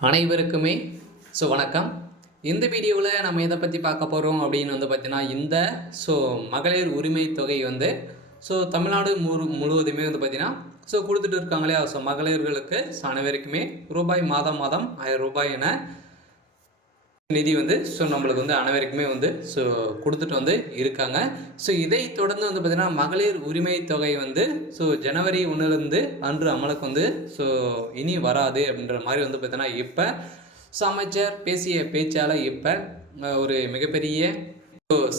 அனைவருக்குமே ஸோ வணக்கம். இந்த வீடியோவில் நம்ம எதை பற்றி பார்க்க போகிறோம் அப்படின்னு வந்து பார்த்திங்கன்னா இந்த ஸோ மகளிர் உரிமை தொகை வந்து ஸோ தமிழ்நாடு முழு முழுவதுமே வந்து பார்த்திங்கன்னா ஸோ கொடுத்துட்டு இருக்காங்களே ஸோ மகளிர்களுக்கு ஸோ அனைவருக்குமே ரூபாய் மாதம் மாதம் ஆயிரம் ரூபாய் என நிதி வந்து ஸோ நம்மளுக்கு வந்து அனைவருக்குமே வந்து ஸோ கொடுத்துட்டு வந்து இருக்காங்க. ஸோ இதை தொடர்ந்து வந்து பார்த்திங்கன்னா மகளிர் உரிமை தொகை வந்து ஸோ ஜனவரி ஒன்றுலேருந்து அன்று அமலுக்கு வந்து ஸோ இனி வராது அப்படின்ற மாதிரி வந்து பார்த்திங்கன்னா இப்போ சமைச்சர் பேசிய பேச்சால் இப்போ ஒரு மிகப்பெரிய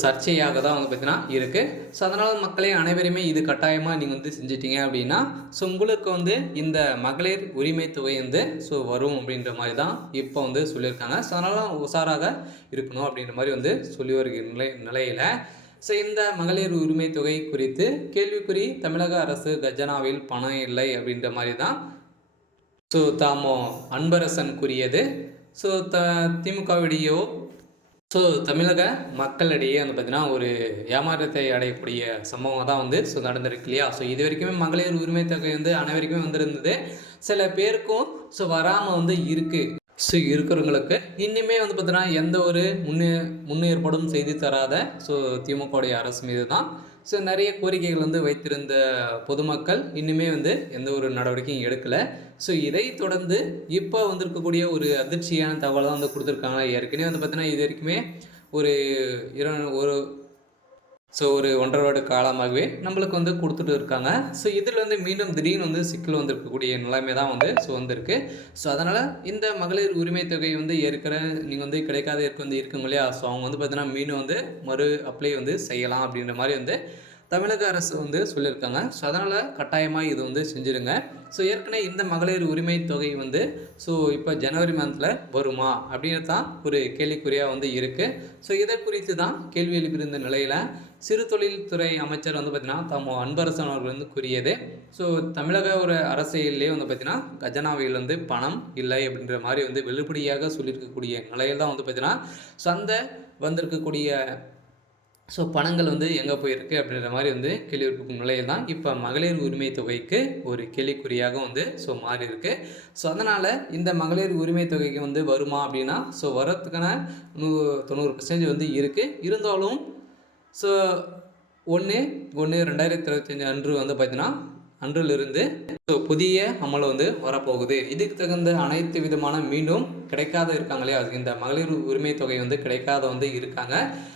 சர்ச்சையாக தான் வந்து பார்த்தீங்கன்னா இருக்குது ஸோ அதனால் மக்களே அனைவருமே இது கட்டாயமாக நீங்கள் வந்து செஞ்சிட்டீங்க அப்படின்னா ஸோ உங்களுக்கு வந்து இந்த மகளிர் உரிமை தொகை வந்து ஸோ வரும் அப்படின்ற மாதிரி தான் இப்போ வந்து சொல்லியிருக்காங்க. ஸோ அதனால் உஷாராக இருக்கணும் அப்படின்ற மாதிரி வந்து சொல்லி வருகிற நிலை நிலையில். ஸோ இந்த மகளிர் உரிமை தொகை குறித்து கேள்விக்குறி தமிழக அரசு கஜனாவில் பணம் இல்லை அப்படின்ற மாதிரி தான் ஸோ தாமோ அன்பரசன் கூறியது. ஸோ த திமுகவிடையோ ஸோ தமிழக மக்களிடையே வந்து பார்த்திங்கன்னா ஒரு ஏமாற்றத்தை அடையக்கூடிய சம்பவம் தான் வந்து ஸோ நடந்திருக்கு இல்லையா? ஸோ இது வரைக்குமே மகளிர் உரிமை தொகை வந்து அனைவருக்குமே வந்திருந்தது. சில பேருக்கும் ஸோ வராமல் வந்து இருக்குது ஸோ இருக்கிறவங்களுக்கு இன்னுமே வந்து பார்த்தீங்கன்னா எந்த ஒரு முன்னே முன்னேற்பாடும் செய்து தராத ஸோ திமுகவுடைய அரசு மீது தான் ஸோ நிறைய கோரிக்கைகள் வந்து வைத்திருந்த பொதுமக்கள் இன்னுமே வந்து எந்த ஒரு நடவடிக்கையும் எடுக்கலை. ஸோ இதை தொடர்ந்து இப்போ வந்திருக்கக்கூடிய ஒரு அதிர்ச்சியான தகவல் தான் வந்து கொடுத்துருக்காங்க. ஏற்கனவே வந்து பார்த்தீங்கன்னா இது வரைக்குமே ஒரு இர ஒரு ஸோ ஒரு ஒன்றரை வருட காலமாகவே நம்மளுக்கு வந்து கொடுத்துட்டு இருக்காங்க. ஸோ இதில் வந்து மீண்டும் திடீர்னு வந்து சிக்கல் வந்திருக்கக்கூடிய நிலைமை தான் வந்து ஸோ வந்திருக்கு. ஸோ அதனால் இந்த மகளிர் உரிமை தொகை வந்து ஏற்கிற நீங்கள் வந்து கிடைக்காத இருக்க வந்து இருக்குங்க இல்லையா? ஸோ அவங்க வந்து பார்த்தீங்கன்னா மீண்டும் வந்து மறு அப்ளை வந்து செய்யலாம் அப்படின்ற மாதிரி வந்து தமிழக அரசு வந்து சொல்லியிருக்காங்க. ஸோ அதனால் கட்டாயமாக இது வந்து செஞ்சுருங்க. ஸோ ஏற்கனவே இந்த மகளிர் உரிமை தொகை வந்து ஸோ இப்போ ஜனவரி மந்தில் வருமா? அப்படின்னு தான் ஒரு கேள்விக்குறியாக வந்து இருக்குது ஸோ இதை குறித்து தான் கேள்வி எழுப்பியிருந்த நிலையில் சிறு தொழில்துறை அமைச்சர் வந்து பார்த்திங்கன்னா தம்மோ அன்பரசன் அவர்கள் வந்து கூறியது. ஸோ தமிழக ஒரு அரசியல்லே வந்து பார்த்திங்கன்னா கஜனாவில் வந்து பணம் இல்லை அப்படின்ற மாதிரி வந்து வெளிப்படையாக சொல்லியிருக்கக்கூடிய நிலையில் தான் வந்து பார்த்திங்கன்னா ஸோ அந்த வந்திருக்கக்கூடிய ஸோ பணங்கள் வந்து எங்கே போயிருக்கு அப்படின்ற மாதிரி வந்து கேள்வி இருக்கும் நிலையில் தான் இப்போ மகளிர் உரிமை தொகைக்கு ஒரு கேள்விக்குறியாக வந்து ஸோ மாறி இருக்கு ஸோ அதனால் இந்த மகளிர் உரிமை தொகைக்கு வந்து வருமா அப்படின்னா ஸோ வரத்துக்கான நூ தொண்ணூறு பர்சன்டேஜ் வந்து இருக்குது இருந்தாலும் ஸோ ஒன்று ஒன்று ரெண்டாயிரத்தி இருபத்தஞ்சி அன்று வந்து பார்த்தீங்கன்னா அன்றிலிருந்து ஸோ புதிய அமல் வந்து வரப்போகுது. இதுக்கு தகுந்த அனைத்து விதமான மீண்டும் கிடைக்காத இருக்காங்க இல்லையா? இந்த மகளிர் உரிமை தொகை வந்து கிடைக்காத வந்து இருக்காங்க.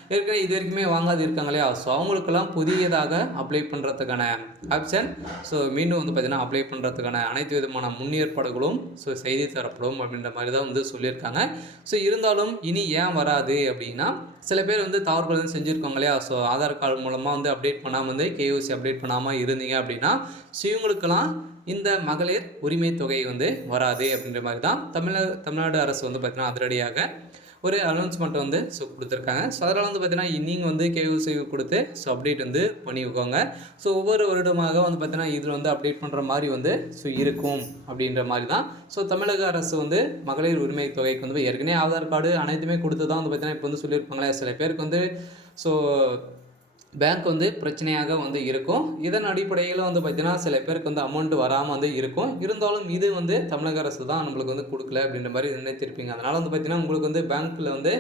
ஏற்கனவே இது வரைக்குமே வாங்காது இருக்காங்க இல்லையா ஸோ அவங்களுக்கெல்லாம் புதியதாக அப்ளை பண்ணுறதுக்கான ஆப்ஷன் ஸோ மீண்டும் வந்து பார்த்திங்கன்னா அப்ளை பண்ணுறதுக்கான அனைத்து விதமான முன்னேற்பாடுகளும் ஸோ செய்தி தரப்படும் அப்படின்ற மாதிரி தான் வந்து சொல்லியிருக்காங்க. ஸோ இருந்தாலும் இனி ஏன் வராது அப்படின்னா சில பேர் வந்து தவறுகள் வந்து செஞ்சுருக்காங்க இல்லையா? ஸோ ஆதார் கார்டு மூலமாக வந்து அப்டேட் பண்ணாமல் வந்து கேஓசி அப்டேட் பண்ணாமல் இருந்தீங்க அப்படின்னா ஸோ இவங்களுக்கெல்லாம் இந்த மகளிர் உரிமை தொகை வந்து வராது அப்படின்ற மாதிரி தான் தமிழக தமிழ்நாடு அரசு வந்து பார்த்திங்கன்னா அதிரடியாக ஒரு அனௌன்ஸ்மெண்ட் வந்து ஸோ கொடுத்துருக்காங்க. ஸோ அதனால் வந்து பார்த்தீங்கன்னா நீங்கள் வந்து கேஓசி கொடுத்து ஸோ அப்டேட் வந்து பண்ணிக்கோங்க. ஸோ ஒவ்வொரு வருடமாக வந்து பார்த்தீங்கன்னா இதில் வந்து அப்டேட் பண்ணுற மாதிரி வந்து ஸோ இருக்கும் அப்படின்ற மாதிரி தான். ஸோ தமிழக அரசு வந்து மகளிர் உரிமை தொகைக்கு வந்து ஏற்கனவே ஆதார் கார்டு அனைத்துமே கொடுத்து தான் வந்து பார்த்தீங்கன்னா இப்போ வந்து சொல்லியிருப்பாங்களே சில பேருக்கு வந்து. ஸோ பேங்க் வந்து பிரச்சனையாக வந்து இருக்கும். இதன் அடிப்படையில் வந்து பார்த்திங்கன்னா சில பேருக்கு வந்து அமௌண்ட் வராமல் வந்து இருக்கும். இருந்தாலும் இது வந்து தமிழக அரசு தான் நம்மளுக்கு வந்து கொடுக்கல அப்படின்ற மாதிரி நினைத்திருப்பீங்க. அதனால் வந்து பார்த்திங்கன்னா உங்களுக்கு வந்து பேங்க்கில் வந்து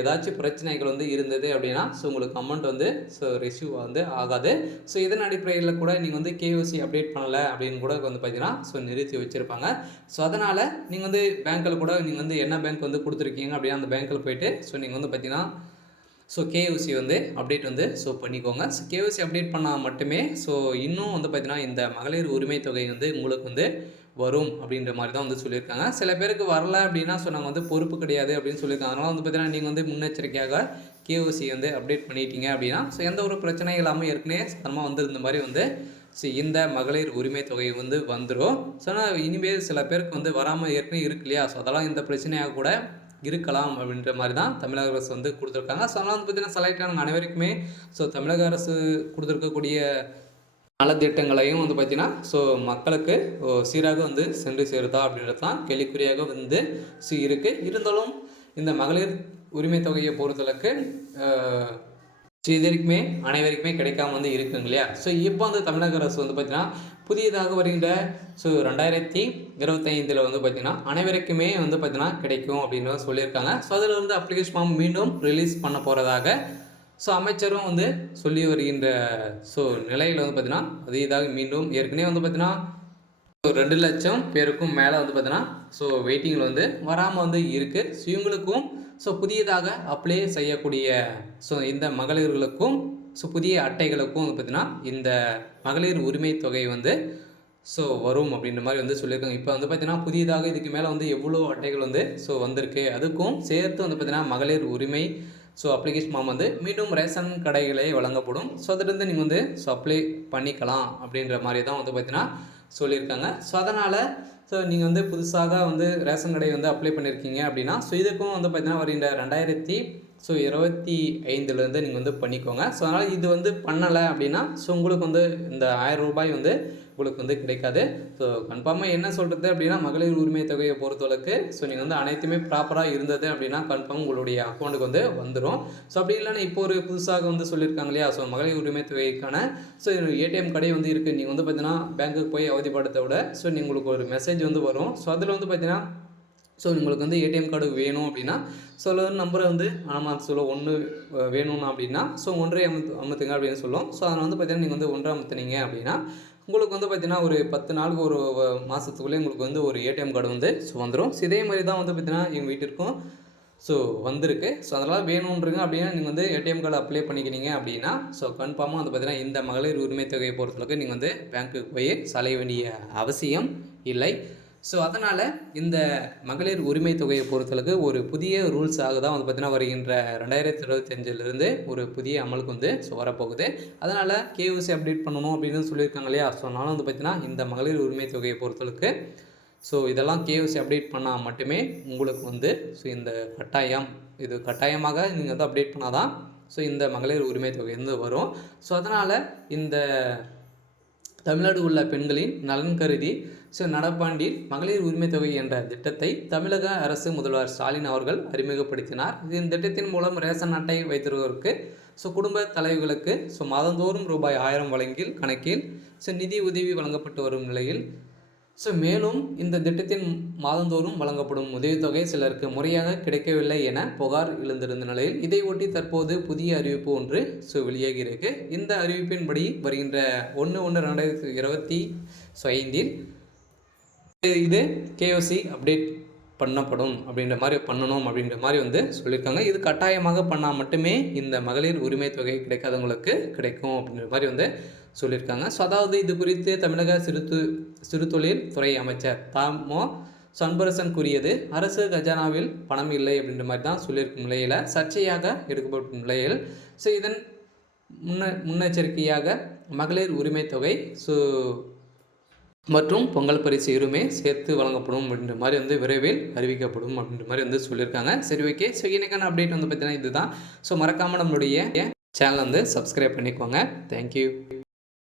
ஏதாச்சும் பிரச்சனைகள் வந்து இருந்தது அப்படின்னா ஸோ உங்களுக்கு அமௌண்ட் வந்து ஸோ ரிசீவ் வந்து ஆகாது. ஸோ இதன் அடிப்படையில் கூட நீங்கள் வந்து கேஓசி அப்டேட் பண்ணலை அப்படின்னு கூட வந்து பார்த்தீங்கன்னா ஸோ நிறுத்தி வச்சுருப்பாங்க. ஸோ அதனால் நீங்கள் வந்து பேங்க்கில் கூட நீங்கள் வந்து என்ன பேங்க் வந்து கொடுத்துருக்கீங்க அப்படின்னா அந்த பேங்க்கில் போயிட்டு ஸோ நீங்கள் வந்து பார்த்தீங்கன்னா ஸோ கேஓசி வந்து அப்டேட் வந்து ஸோ பண்ணிக்கோங்க. ஸோ கேஓசி அப்டேட் பண்ணால் மட்டுமே ஸோ இன்னும் வந்து பார்த்திங்கன்னா இந்த மகளிர் உரிமை தொகை வந்து உங்களுக்கு வந்து வரும் அப்படின்ற மாதிரி தான் வந்து சொல்லியிருக்காங்க. சில பேருக்கு வரல அப்படின்னா ஸோ நாங்கள் வந்து பொறுப்பு கிடையாது அப்படின்னு சொல்லியிருக்காங்க. அதனால் வந்து பார்த்தீங்கன்னா நீங்கள் வந்து முன்னெச்சரிக்கையாக கேஓசி வந்து அப்டேட் பண்ணிட்டீங்க அப்படின்னா ஸோ எந்த ஒரு பிரச்சனையும் இல்லாமல் ஏற்கனவே சாதாரணமாக வந்திருந்த மாதிரி வந்து ஸோ இந்த மகளிர் உரிமை தொகை வந்து வந்துடும் ஸோ ஆனால் இனிமேல் சில பேருக்கு வந்து வராமல் ஏற்கனவே இருக்கு இல்லையா? ஸோ அதெல்லாம் இந்த பிரச்சனையாக கூட இருக்கலாம் அப்படின்ற மாதிரி தான் தமிழக அரசு வந்து கொடுத்துருக்காங்க. ஸோ அதனால் வந்து பார்த்திங்கன்னா செலக்ட் ஆன அனைவருக்குமே ஸோ தமிழக அரசு கொடுத்துருக்கக்கூடிய நலத்திட்டங்களையும் வந்து பார்த்திங்கன்னா ஸோ மக்களுக்கு சீராக வந்து சென்று சேருதா அப்படின்றது தான் கேள்விக்குறியாக வந்து ஸோ இருக்குது இருந்தாலும் இந்த மகளிர் உரிமை தொகையை பொறுத்தளவுக்கு ஸோ இது வரைக்குமே அனைவருக்குமே கிடைக்காம வந்து இருக்குங்க இல்லையா? ஸோ இப்போ வந்து தமிழக அரசு வந்து பார்த்தீங்கன்னா புதியதாக வருகின்ற ஸோ ரெண்டாயிரத்தி இருபத்தைந்தில் வந்து பார்த்தீங்கன்னா அனைவருக்குமே வந்து பார்த்தீங்கன்னா கிடைக்கும் அப்படின்னு சொல்லியிருக்காங்க. ஸோ அதில் வந்து அப்ளிகேஷன் ஃபார்ம் மீண்டும் ரிலீஸ் பண்ண போகிறதாக ஸோ அமைச்சரும் வந்து சொல்லி வருகின்ற ஸோ நிலையில் வந்து பார்த்திங்கன்னா புதியதாக மீண்டும் ஏற்கனவே வந்து பார்த்திங்கன்னா ஸோ ரெண்டு லட்சம் பேருக்கும் மேலே வந்து பார்த்தீங்கன்னா ஸோ வெயிட்டிங்கில் வந்து வராமல் வந்து இருக்குது ஸோ இவங்களுக்கும் ஸோ புதியதாக அப்ளை செய்யக்கூடிய ஸோ இந்த மகளிர்களுக்கும் ஸோ புதிய அட்டைகளுக்கும் வந்து பார்த்தீங்கன்னா இந்த மகளிர் உரிமை தொகை வந்து ஸோ வரும் அப்படின்ற மாதிரி வந்து சொல்லியிருக்காங்க. இப்போ வந்து பார்த்தீங்கன்னா புதியதாக இதுக்கு மேலே வந்து எவ்வளோ அட்டைகள் வந்து ஸோ வந்திருக்கு. அதுக்கும் சேர்த்து வந்து பார்த்தீங்கன்னா மகளிர் உரிமை ஸோ அப்ளிகேஷன் ஃபார்ம் வந்து மீண்டும் ரேஷன் கடைகளே வழங்கப்படும். ஸோ அதிலிருந்து நீங்கள் வந்து ஸோ அப்ளை பண்ணிக்கலாம் அப்படின்ற மாதிரி தான் வந்து பார்த்தீங்கன்னா சொல்லியிருக்காங்க. ஸோ அதனால் ஸோ நீங்கள் வந்து புதுசாக வந்து ரேஷன் கடை வந்து அப்ளை பண்ணியிருக்கீங்க அப்படின்னா ஸோ இதுக்கும் வந்து பார்த்தீங்கன்னா வருகின்ற ரெண்டாயிரத்தி ஸோ இருபத்தி ஐந்துலேருந்து நீங்கள் வந்து பண்ணிக்கோங்க. ஸோ அதனால் இது வந்து பண்ணலை அப்படின்னா ஸோ உங்களுக்கு வந்து இந்த ஆயிரம் ரூபாய் வந்து உங்களுக்கு வந்து கிடைக்காது. ஸோ கன்ஃபார்மாக என்ன சொல்கிறது அப்படின்னா மகளிர் உரிமை தொகையை பொறுத்தளவுக்கு ஸோ நீங்கள் வந்து அனைத்துமே ப்ராப்பராக இருந்தது அப்படின்னா கன்ஃபார்ம் உங்களுடைய அக்கௌண்ட்டுக்கு வந்து வந்துடும் ஸோ அப்படி இல்லைன்னா இப்போ ஒரு புதுசாக வந்து சொல்லியிருக்காங்க இல்லையா? ஸோ மகளிர் உரிமை தொகைக்கான ஸோ ஏடிஎம் கடை வந்து இருக்குது நீங்கள் வந்து பார்த்தீங்கன்னா பேங்க்குக்கு போய் அவதிப்படுத்த விட ஸோ நீங்கள் உங்களுக்கு ஒரு மெசேஜ் வந்து வரும். ஸோ அதில் வந்து பார்த்தீங்கன்னா ஸோ உங்களுக்கு வந்து ஏடிஎம் கார்டு வேணும் அப்படின்னா ஸோ அதில் நம்பரை வந்து ஆமாம் சொல்ல ஒன்று வேணும்னா அப்படின்னா ஸோ ஒன்றரை அமுத்து அமுத்துங்க அப்படின்னு சொல்லும். ஸோ அதில் வந்து பார்த்தீங்கன்னா நீங்கள் வந்து ஒன்றரை அமுத்துனீங்க அப்படின்னா உங்களுக்கு வந்து பார்த்தீங்கன்னா ஒரு பத்து நாளுக்கு ஒரு மாதத்துக்குள்ளே உங்களுக்கு வந்து ஒரு ஏடிஎம் கார்டு வந்து ஸோ வந்துடும் ஸோ இதே மாதிரி தான் வந்து பார்த்தீங்கன்னா எங்கள் வீட்டிற்கும் ஸோ வந்திருக்கு. ஸோ அதனால் வேணுன்றீங்க அப்படின்னா நீங்கள் வந்து ஏடிஎம் கார்டு அப்ளை பண்ணிக்கிறீங்க அப்படின்னா ஸோ கன்ஃபார்மாக வந்து பார்த்தீங்கன்னா இந்த மகளிர் உரிமை தொகையை பொறுத்தளவுக்கு நீங்கள் வந்து பேங்க்குக்கு போய் சலைய வேண்டிய அவசியம் இல்லை. ஸோ அதனால் இந்த மகளிர் உரிமை தொகையை பொறுத்தளவுக்கு ஒரு புதிய ரூல்ஸாக தான் வந்து பார்த்தீங்கன்னா வருகின்ற ரெண்டாயிரத்தி இருபத்தஞ்சிலிருந்து ஒரு புதிய அமலுக்கு வந்து ஸோ வரப்போகுது. அதனால் கேஓசி அப்டேட் பண்ணணும் அப்படின்னு சொல்லியிருக்காங்க இல்லையா? ஸோ நானும் வந்து பார்த்தீங்கன்னா இந்த மகளிர் உரிமை தொகையை பொறுத்தளவுக்கு ஸோ இதெல்லாம் கேஓசி அப்டேட் பண்ணால் மட்டுமே உங்களுக்கு வந்து ஸோ இந்த கட்டாயம் இது கட்டாயமாக நீங்கள் வந்து அப்டேட் பண்ணால் தான் ஸோ இந்த மகளிர் உரிமை தொகை வந்து வரும். ஸோ அதனால் இந்த தமிழ்நாடு உள்ள பெண்களின் நலன் கருதி ஸோ நடப்பாண்டில் மகளிர் உரிமை தொகை என்ற திட்டத்தை தமிழக அரசு முதல்வர் ஸ்டாலின் அவர்கள் அறிமுகப்படுத்தினார். இதன் திட்டத்தின் மூலம் ரேஷன் அட்டை வைத்திருப்பவருக்கு ஸோ குடும்ப தலைவர்களுக்கு ஸோ மாதந்தோறும் ரூபாய் ஆயிரம் வழங்கில் கணக்கில் ஸோ நிதி உதவி வழங்கப்பட்டு வரும் நிலையில் ஸோ மேலும் இந்த திட்டத்தின் மாதந்தோறும் வழங்கப்படும் உதவித்தொகை சிலருக்கு முறையாக கிடைக்கவில்லை என புகார் எழுந்திருந்த நிலையில் இதை ஒட்டி தற்போது புதிய அறிவிப்பு ஒன்று ஸோ வெளியாகியிருக்கு இந்த அறிவிப்பின்படி வருகின்ற ஒன்று ஒன்று ரெண்டாயிரத்தி இருபத்தி ஸோ ஐந்தில் இது கேஓசி அப்டேட் பண்ணப்படும் அப்படின்ற மாதிரி பண்ணணும் அப்படின்ற மாதிரி வந்து சொல்லியிருக்காங்க. இது கட்டாயமாக பண்ணால் மட்டுமே இந்த மகளிர் உரிமை தொகை கிடைக்காதவங்களுக்கு கிடைக்கும் அப்படின்ற மாதிரி வந்து சொல்லியிருக்காங்க. ஸோ அதாவது இது குறித்து தமிழக சிறுத்து சிறுதொழில் துறை அமைச்சர் தாமோ சன்பரசன் கூறியது அரசு கஜானாவில் பணம் இல்லை அப்படின்ற மாதிரி தான் சொல்லியிருக்கும் நிலையில் சர்ச்சையாக எடுக்கப்படும் நிலையில். ஸோ இதன் முன்ன முன்னெச்சரிக்கையாக மகளிர் உரிமை தொகை ஸோ மற்றும் பொங்கல் பரிசு இருமே சேர்த்து வழங்கப்படும் அப்படின்ற மாதிரி வந்து விரைவில் அறிவிக்கப்படும் அப்படின்ற மாதிரி வந்து சொல்லியிருக்காங்க. சரி ஓகே. ஸோ இன்னைக்கான அப்டேட் வந்து பார்த்தீங்கன்னா இதுதான். ஸோ மறக்காமல் நம்மளுடைய சேனல் வந்து சப்ஸ்கிரைப் பண்ணிக்கோங்க. தேங்க்யூ